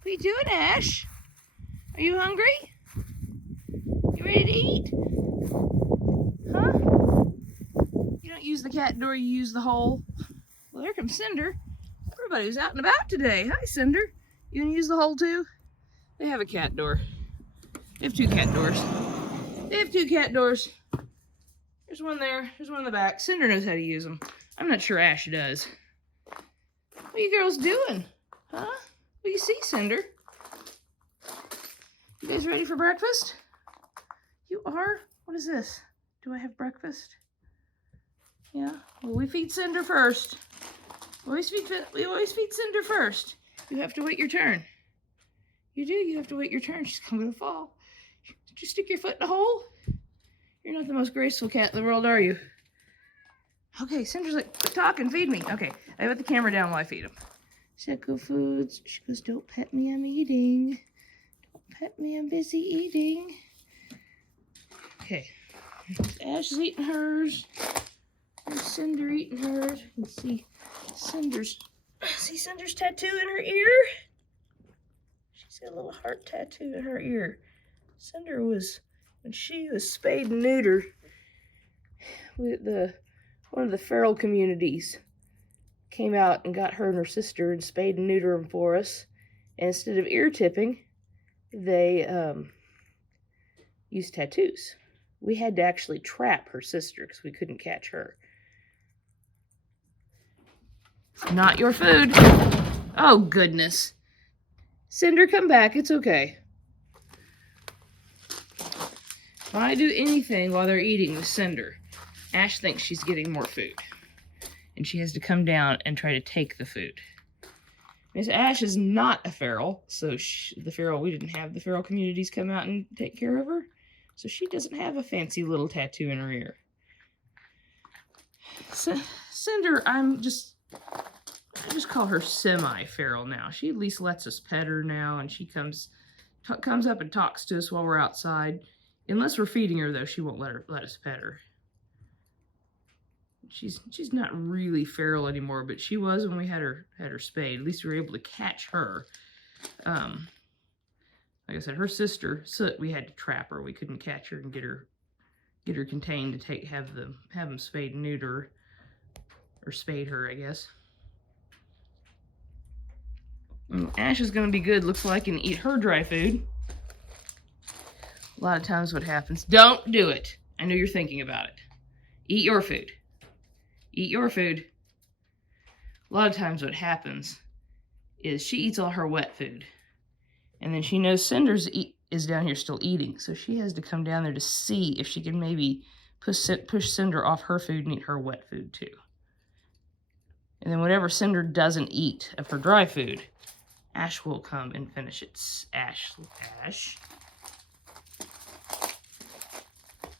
What are you doing, Ash? Are you hungry? You ready to eat? Huh? You don't use the cat door, you use the hole. Well, there comes Cinder. Everybody's out and about today. Hi, Cinder. You gonna use the hole too? They have a cat door. They have two cat doors. They have two cat doors. There's one there. There's one in the back. Cinder knows how to use them. I'm not sure Ash does. What are you girls doing? Huh? What do you see, Cinder? You guys ready for breakfast? You are? What is this? Do I have breakfast? Yeah. Well, we feed Cinder first. We always feed Cinder first. You have to wait your turn. You do. You have to wait your turn. She's coming to fall. Did you stick your foot in a hole? You're not the most graceful cat in the world, are you? Okay, Cinder's like, talk and feed me. Okay, I put the camera down while I feed him. Seco Foods. She goes, don't pet me, I'm eating. Don't pet me, I'm busy eating. Okay, Ash is eating hers. There's Cinder eating hers. You can see Cinder's tattoo in her ear. She's got a little heart tattoo in her ear. Cinder was, when she was spayed and neutered, with one of the feral communities came out and got her and her sister and spayed and neutered them for us. And instead of ear tipping, they used tattoos. We had to actually trap her sister because we couldn't catch her. Not your food. Oh, goodness. Cinder, come back. It's okay. If I do anything while they're eating with Cinder, Ash thinks she's getting more food. And she has to come down and try to take the food. Miss Ash is not a feral, so we didn't have the feral communities come out and take care of her. So she doesn't have a fancy little tattoo in her ear. Cinder, I just call her semi-feral now. She at least lets us pet her now, and she comes up and talks to us while we're outside. Unless we're feeding her, though, she won't let us pet her. She's not really feral anymore, but she was when we had her spayed. At least we were able to catch her. Like I said, her sister Soot, we had to trap her. We couldn't catch her and get her contained to have them spayed and neuter, or spayed her, I guess. And Ash is gonna be good, looks like, and eat her dry food. A lot of times what happens, don't do it. I know you're thinking about it. Eat your food. Eat your food. A lot of times what happens is she eats all her wet food. And then she knows Cinder's is down here still eating. So she has to come down there to see if she can maybe push Cinder off her food and eat her wet food too. And then whatever Cinder doesn't eat of her dry food, Ash will come and finish it. Ash.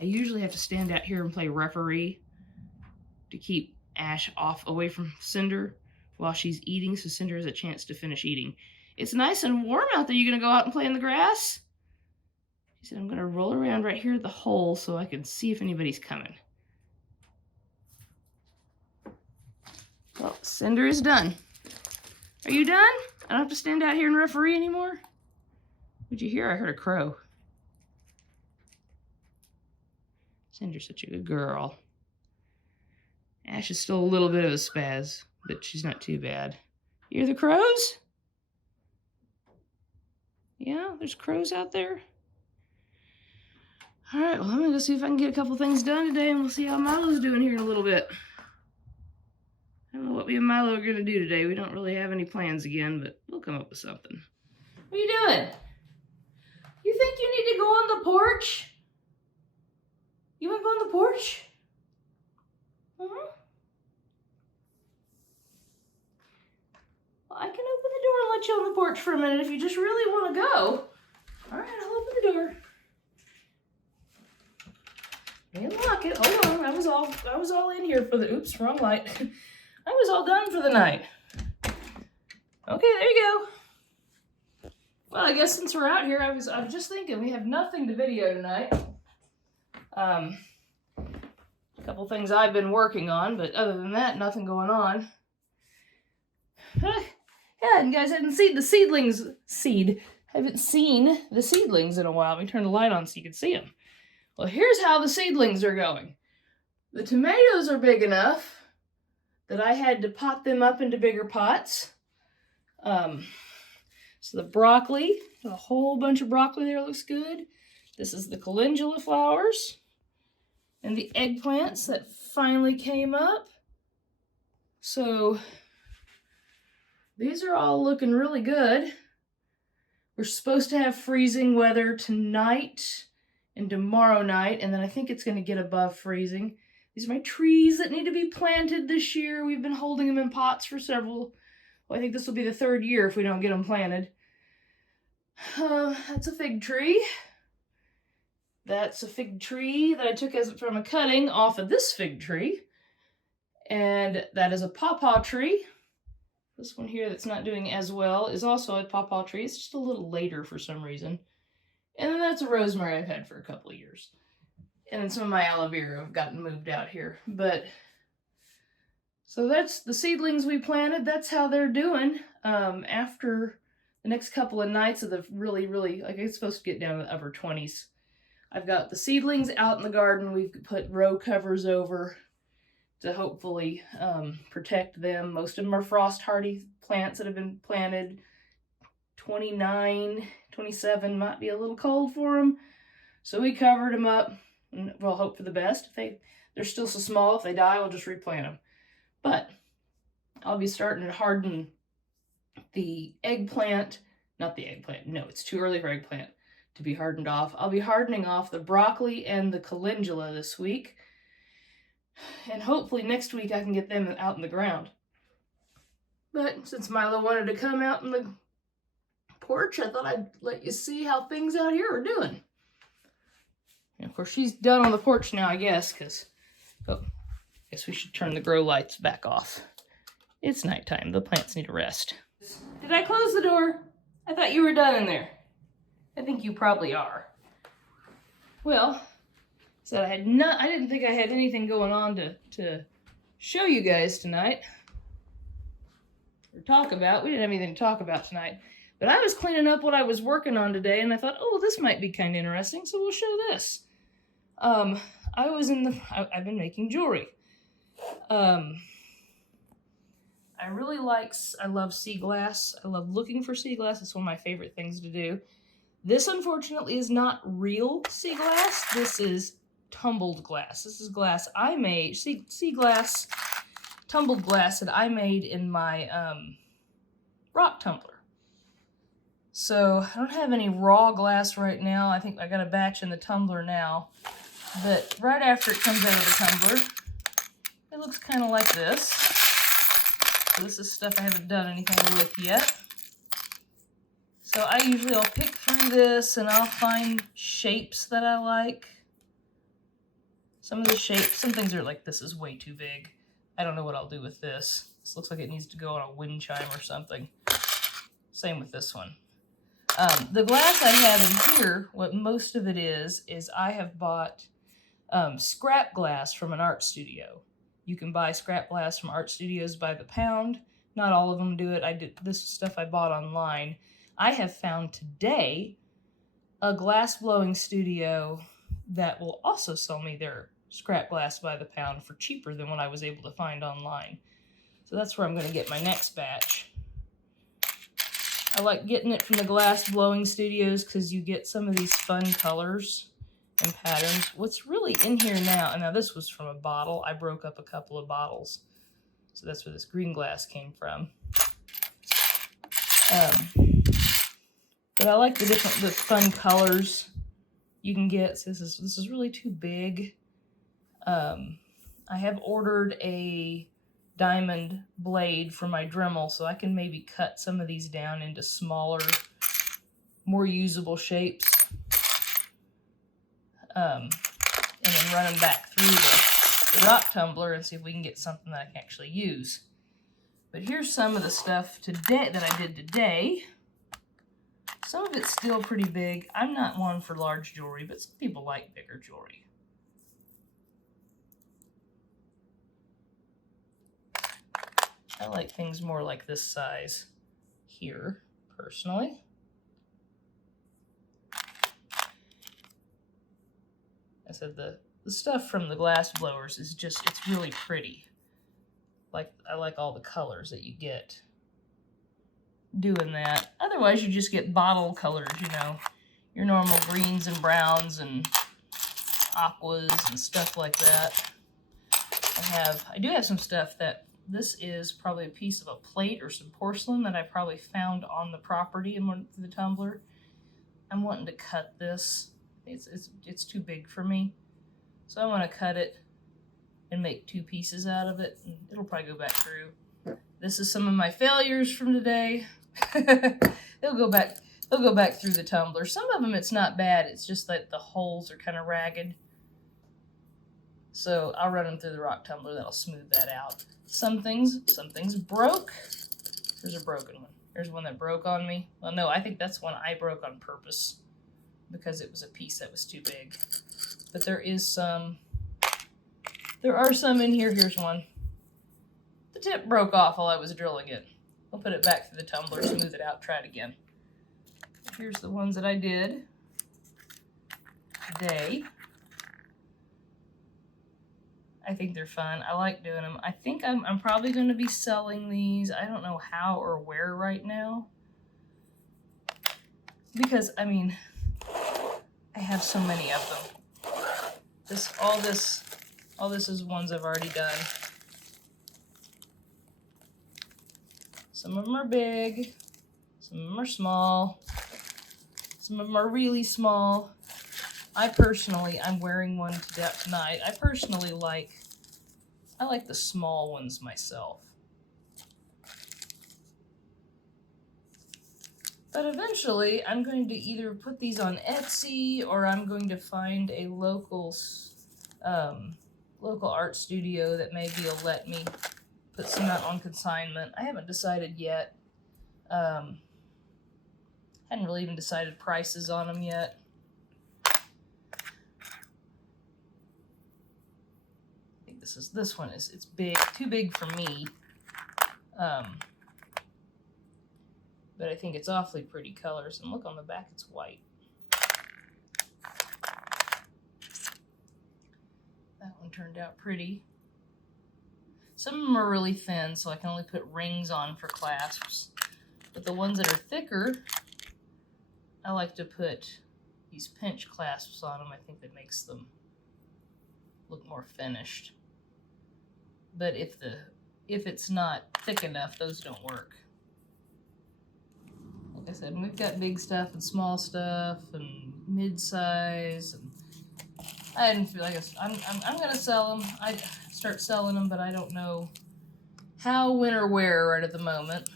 I usually have to stand out here and play referee to keep Ash away from Cinder while she's eating, so Cinder has a chance to finish eating. It's nice and warm out there. You gonna go out and play in the grass? She said, I'm gonna roll around right here at the hole so I can see if anybody's coming. Well, Cinder is done. Are you done? I don't have to stand out here and referee anymore? What'd you hear? I heard a crow. Cinder's such a good girl. Ash is still a little bit of a spaz, but she's not too bad. You hear the crows? Yeah, there's crows out there. All right, well, I'm gonna go see if I can get a couple things done today, and we'll see how Milo's doing here in a little bit. I don't know what me and Milo are gonna do today. We don't really have any plans again, but we'll come up with something. What are you doing? You think you need to go on the porch? You wanna go on the porch? Well, I can open the door and let you on the porch for a minute if you just really want to go. All right, I'll open the door. And lock it. Hold on. I was all in here for the, oops, wrong light. I was all done for the night. Okay, there you go. Well, I guess since we're out here, I was just thinking we have nothing to video tonight. A couple things I've been working on, but other than that, nothing going on. Yeah, yeah, and guys haven't seen the seedlings. Haven't seen the seedlings in a while. Let me turn the light on so you can see them. Well, here's how the seedlings are going. The tomatoes are big enough that I had to pot them up into bigger pots. So the broccoli, a whole bunch of broccoli there, looks good. This is the calendula flowers and the eggplants that finally came up. So these are all looking really good. We're supposed to have freezing weather tonight and tomorrow night, and then I think it's going to get above freezing. These are my trees that need to be planted this year. We've been holding them in pots for several, well, I think this will be the third year if we don't get them planted. That's a fig tree. That's a fig tree that I took from a cutting off of this fig tree. And that is a pawpaw tree. This one here that's not doing as well is also a pawpaw tree. It's just a little later for some reason. And then that's a rosemary I've had for a couple of years. And then some of my aloe vera have gotten moved out here. But, so that's the seedlings we planted. That's how they're doing. After the next couple of nights of the really, like it's supposed to get down to the upper 20s. I've got the seedlings out in the garden. We've put row covers over to hopefully protect them. Most of them are frost hardy plants that have been planted. 29, 27 might be a little cold for them. So we covered them up and we'll hope for the best. If they're still so small, if they die, we'll just replant them. But I'll be starting to harden the eggplant, not the eggplant, no, it's too early for eggplant to be hardened off. I'll be hardening off the broccoli and the calendula this week. And hopefully next week I can get them out in the ground. But since Milo wanted to come out in the porch, I thought I'd let you see how things out here are doing. And of course she's done on the porch now, I guess, because, oh, I guess we should turn the grow lights back off. It's nighttime. The plants need a rest. Did I close the door? I thought you were done in there. I think you probably are. Well, so I didn't think I had anything going on to show you guys tonight. Or talk about. We didn't have anything to talk about tonight. But I was cleaning up what I was working on today and I thought, oh, this might be kind of interesting, so we'll show this. I've been making jewelry. I love sea glass. I love looking for sea glass. It's one of my favorite things to do. This, unfortunately, is not real sea glass. This is tumbled glass. This is glass I made, sea glass, tumbled glass that I made in my rock tumbler. So I don't have any raw glass right now. I think I got a batch in the tumbler now. But right after it comes out of the tumbler, it looks kind of like this. So this is stuff I haven't done anything with yet. So I'll pick through this and I'll find shapes that I like. Some of the shapes, some things are like, this is way too big. I don't know what I'll do with this. This looks like it needs to go on a wind chime or something. Same with this one. The glass I have in here, what most of it is I have bought scrap glass from an art studio. You can buy scrap glass from art studios by the pound. Not all of them do it. This stuff I bought online. I have found today a glass blowing studio that will also sell me their scrap glass by the pound for cheaper than what I was able to find online. So that's where I'm going to get my next batch. I like getting it from the glass blowing studios because you get some of these fun colors and patterns. What's really in here now, and now this was from a bottle. I broke up a couple of bottles. So that's where this green glass came from. But I like the fun colors you can get. So this is really too big. I have ordered a diamond blade for my Dremel, so I can maybe cut some of these down into smaller, more usable shapes. And then run them back through the rock tumbler and see if we can get something that I can actually use. But here's some of the stuff today that I did today. Some of it's still pretty big. I'm not one for large jewelry, but some people like bigger jewelry. I like things more like this size here, personally. I said the stuff from the glass blowers is just, it's really pretty. I like all the colors that you get doing that. Otherwise, you just get bottle colors, you know, your normal greens and browns and aquas and stuff like that. I do have some stuff that, this is probably a piece of a plate or some porcelain that I probably found on the property and went through the tumbler. I'm wanting to cut this. It's too big for me. So I want to cut it and make 2 pieces out of it, and it'll probably go back through. This is some of my failures from today. They'll go back through the tumbler. Some of them it's not bad, it's just that the holes are kind of ragged. So I'll run them through the rock tumbler, that'll smooth that out. Some things broke. There's a broken one. There's one that broke on me. Well, no, I think that's one I broke on purpose because it was a piece that was too big. But there are some in here. Here's one. The tip broke off while I was drilling it. I'll put it back through the tumbler, smooth it out, try it again. Here's the ones that I did today. I think they're fun. I like doing them. I think I'm probably going to be selling these. I don't know how or where right now. Because, I mean, I have so many of them. All this is ones I've already done. Some of them are big. Some of them are small. Some of them are really small. I'm wearing one tonight. I like the small ones myself. But eventually, I'm going to either put these on Etsy or I'm going to find a local art studio that maybe will let me put some out on consignment. I haven't decided yet. Hadn't really even decided prices on them yet. This one is, it's big, too big for me. But I think it's awfully pretty colors. And look on the back, it's white. That one turned out pretty. Some of them are really thin, so I can only put rings on for clasps. But the ones that are thicker, I like to put these pinch clasps on them. I think that makes them look more finished. But if it's not thick enough, those don't work. Like I said, we've got big stuff and small stuff and mid-size. And I didn't feel like I'm gonna sell them. I start selling them, but I don't know how, when, or where right at the moment.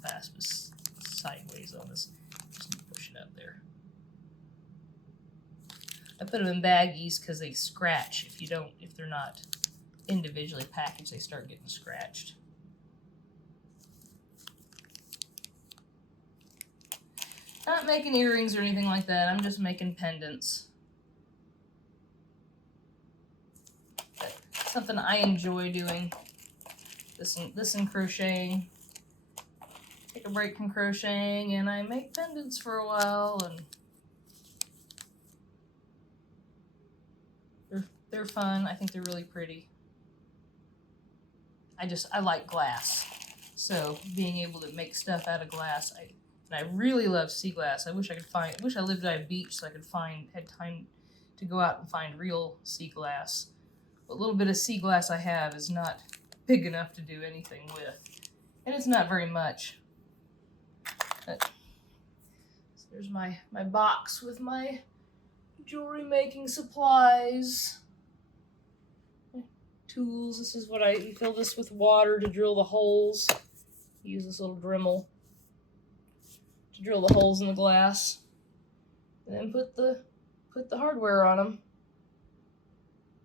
Clasp is sideways on this. Just need to push it up there. I put them in baggies because they scratch if they're not individually packaged, they start getting scratched. Not making earrings or anything like that. I'm just making pendants. But something I enjoy doing. This and crocheting. Take a break from crocheting and I make pendants for a while, and they're fun. I think they're really pretty. I like glass, so being able to make stuff out of glass, I really love sea glass. I wish I lived by a beach so I could had time to go out and find real sea glass. What little bit of sea glass I have is not big enough to do anything with, and it's not very much. But, so there's my box with my jewelry making supplies. Tools. This is what you fill this with water to drill the holes. Use this little Dremel to drill the holes in the glass, and then put the hardware on them.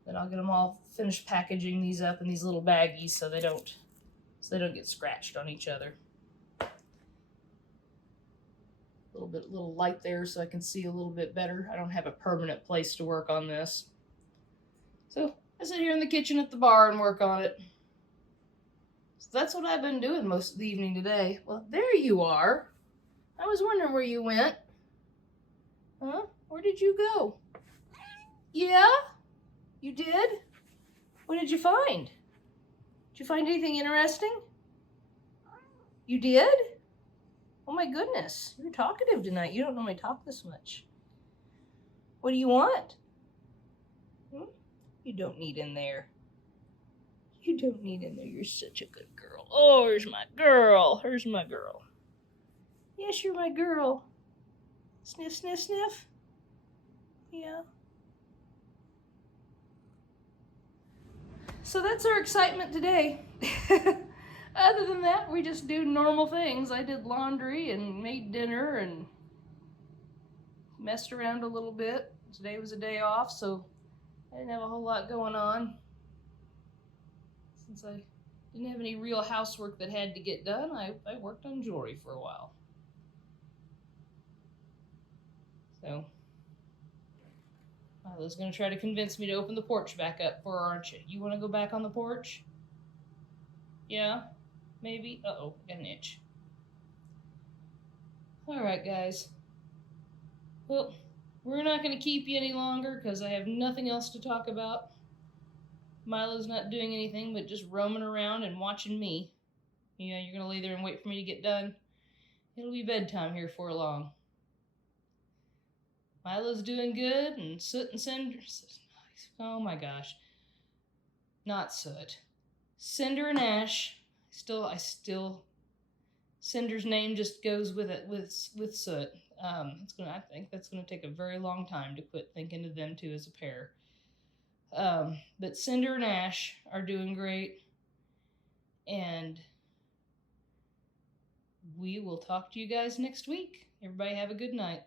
Then I'll get them all finished packaging these up in these little baggies so they don't get scratched on each other. Little light there so I can see a little bit better. I don't have a permanent place to work on this, so I sit here in the kitchen at the bar and work on it. So that's what I've been doing most of the evening today. Well, there you are. I was wondering where you went. Huh? Where did you go? Yeah? You did? What did you find? Did you find anything interesting? You did? Oh my goodness. You're talkative tonight. You don't normally talk this much. What do you want? Hmm? You don't need in there. You don't need in there. You're such a good girl. Oh, here's my girl. Here's my girl. Yes, you're my girl. Sniff, sniff, sniff. Yeah. So that's our excitement today. Other than that, we just do normal things. I did laundry and made dinner and messed around a little bit. Today was a day off, so I didn't have a whole lot going on. Since I didn't have any real housework that had to get done, I worked on jewelry for a while. So Milo's going to try to convince me to open the porch back up for her, aren't you? You want to go back on the porch? Yeah? Maybe? Uh-oh, got an itch. Alright, guys. Well, we're not going to keep you any longer because I have nothing else to talk about. Milo's not doing anything but just roaming around and watching me. Yeah, you're going to lay there and wait for me to get done. It'll be bedtime here for long. Milo's doing good, and Soot and Cinder... Oh my gosh. Not Soot. Cinder and Ash. I still... Cinder's name just goes with it, with Soot. I think that's gonna take a very long time to quit thinking of them two as a pair. But Cinder and Ash are doing great, and we will talk to you guys next week. Everybody have a good night.